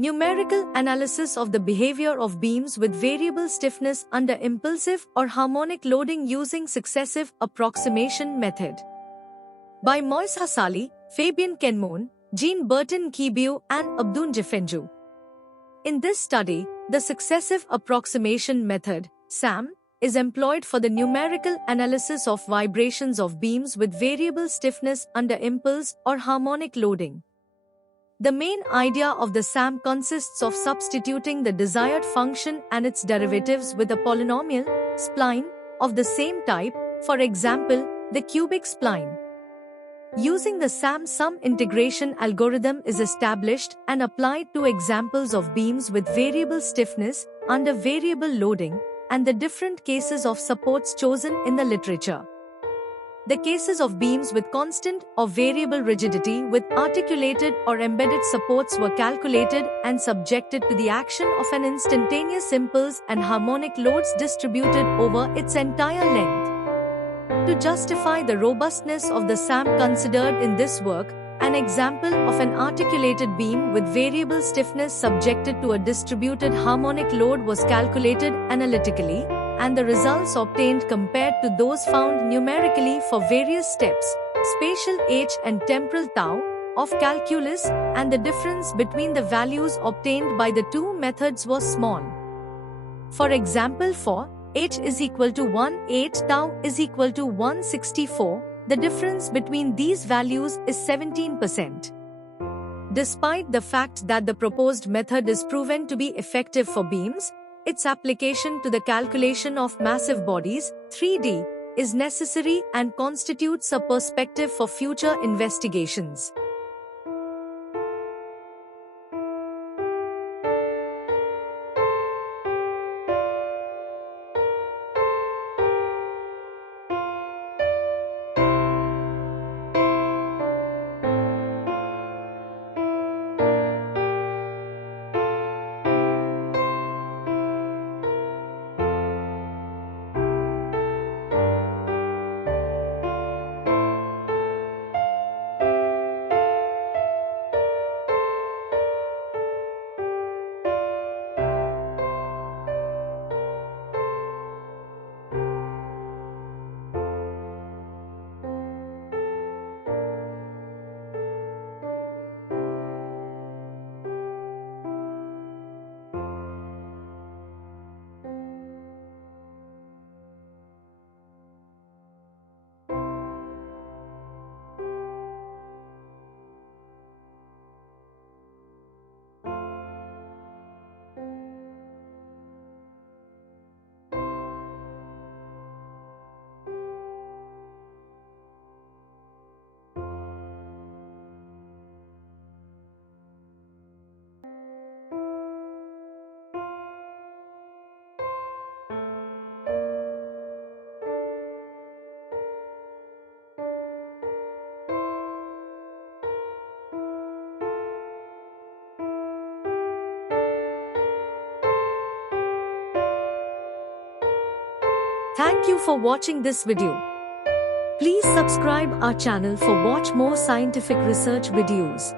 Numerical analysis of the behavior of beams with variable stiffness under impulsive or harmonic loading using successive approximation method. By Moise Hassali, Fabian Kenmone, Jean Bertin Kibiu and Abdun Jefenju. In this study, the successive approximation method, SAM, is employed for the numerical analysis of vibrations of beams with variable stiffness under impulse or harmonic loading. The main idea of the SAM consists of substituting the desired function and its derivatives with a polynomial, spline, of the same type, for example, the cubic spline. Using the SAM sum integration algorithm is established and applied to examples of beams with variable stiffness under variable loading and the different cases of supports chosen in the literature. The cases of beams with constant or variable rigidity with articulated or embedded supports were calculated and subjected to the action of an instantaneous impulse and harmonic loads distributed over its entire length. To justify the robustness of the SAM considered in this work, an example of an articulated beam with variable stiffness subjected to a distributed harmonic load was calculated analytically, and the results obtained compared to those found numerically for various steps, spatial h and temporal tau, of calculus, and the difference between the values obtained by the two methods was small. For example, for h is equal to 1, 8 tau is equal to 164, the difference between these values is 17%. Despite the fact that the proposed method is proven to be effective for beams, its application to the calculation of massive bodies, 3D, is necessary and constitutes a perspective for future investigations. Thank you for watching this video. Please subscribe our channel for watch more scientific research videos.